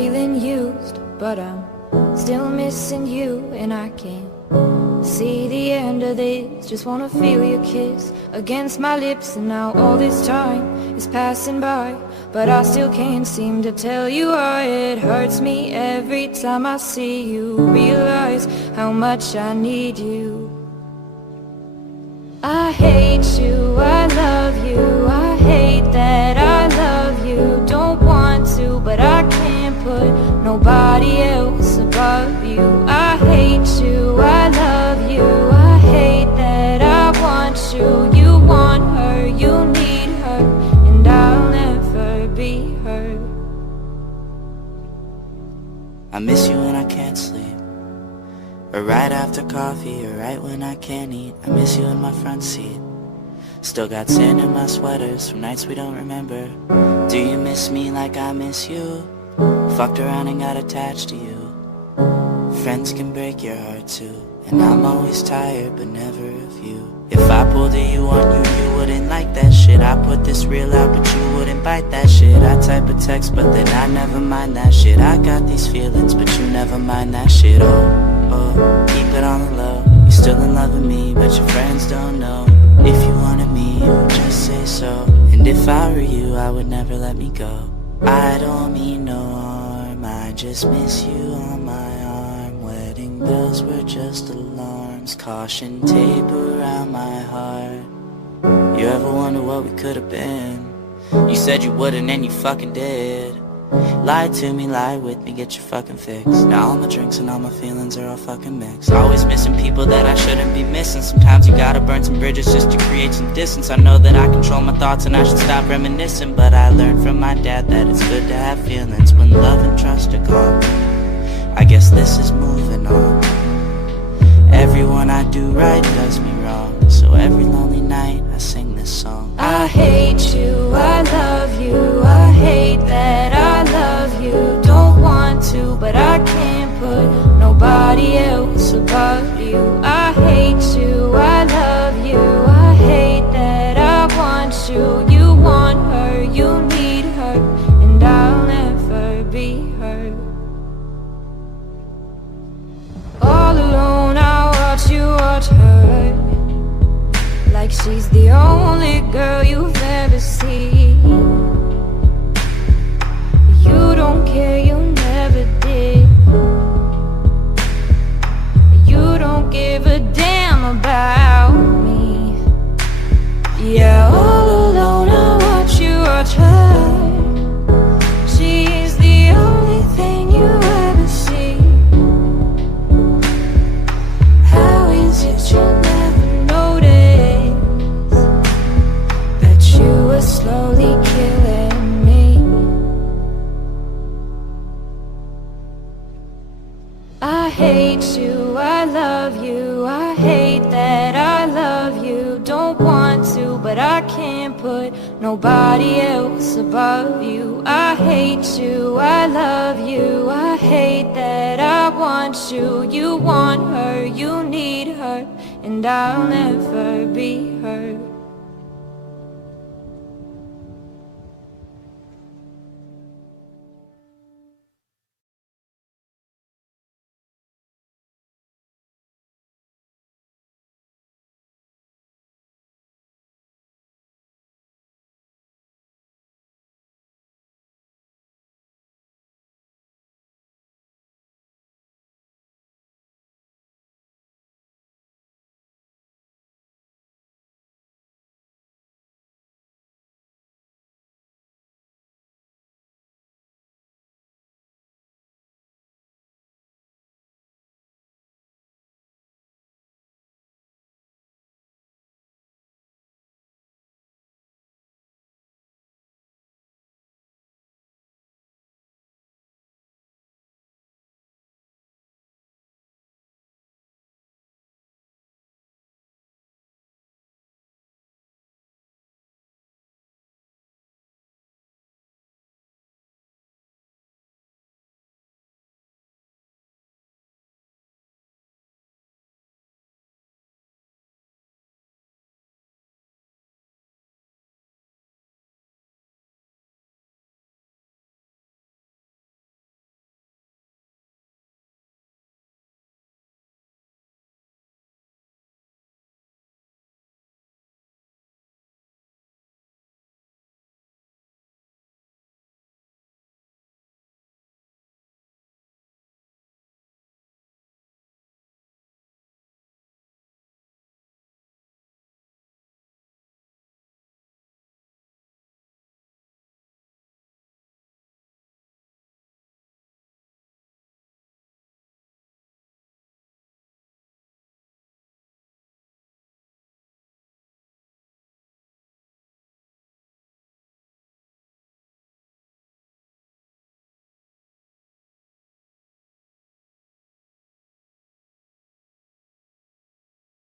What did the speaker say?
feeling used, but I'm still missing you, and I can't see the end of this. Just wanna feel your kiss against my lips, and now all this time is passing by, but I still can't seem to tell you why. It hurts me every time I see you, realize how much I need you. I hate you, I love you, I hate that I love you. Don't want to, but I can't put nobody else above you. I hate you, I love you, I hate that I want you. You want her, you need her, and I'll never be her. I miss you when I can't sleep, or right after coffee, or right when I can't eat. I miss you in my front seat. Still got sand in my sweaters from nights we don't remember. Do you miss me like I miss you? Fucked around and got attached to you. Friends can break your heart too, and I'm always tired but never of you. If I pulled a you on you, you wouldn't like that shit. I put this real out but you wouldn't bite that shit. I type a text but then I never mind that shit. I got these feelings but you never mind that shit. Oh, keep it on the low. You're still in love with me but your friends don't know. If you wanted me, you would just say so. And if I were you, I would never let me go. I don't mean no harm, I just miss you on my arm. Wedding bells were just alarms, caution tape around my heart. You ever wonder what we could have been? You said you wouldn't and you fucking did. Lie to me, lie with me, get your fucking fix. Now all my drinks and all my feelings are all fucking mixed. Always missing people that I shouldn't be missing. Sometimes you gotta burn some bridges just to create some distance. I know that I control my thoughts and I should stop reminiscing, but I learned from my dad that it's good to have feelings when love and trust are gone. I guess this is moving on. Everyone I do right does me wrong, so every lonely night I sing this song. I hate you, I love you, I hate that I love you. Don't want to, but I can't put nobody else above you. I hate you, I love you, I hate that I want you. You want her, you need her, and I'll never be her. All alone I watch her, like she's the only girl you've ever seen. You don't care, you never did. You don't give a damn about me. Yeah, all alone I watch her. She's the only thing you ever see. How is it you never notice that you were slowly killing me? I hate you, I love you, I hate that I love you. Don't want to, but I can't put nobody else above you. I hate you, I love you, I hate that I want you. You want her, you need her, and I'll never be her.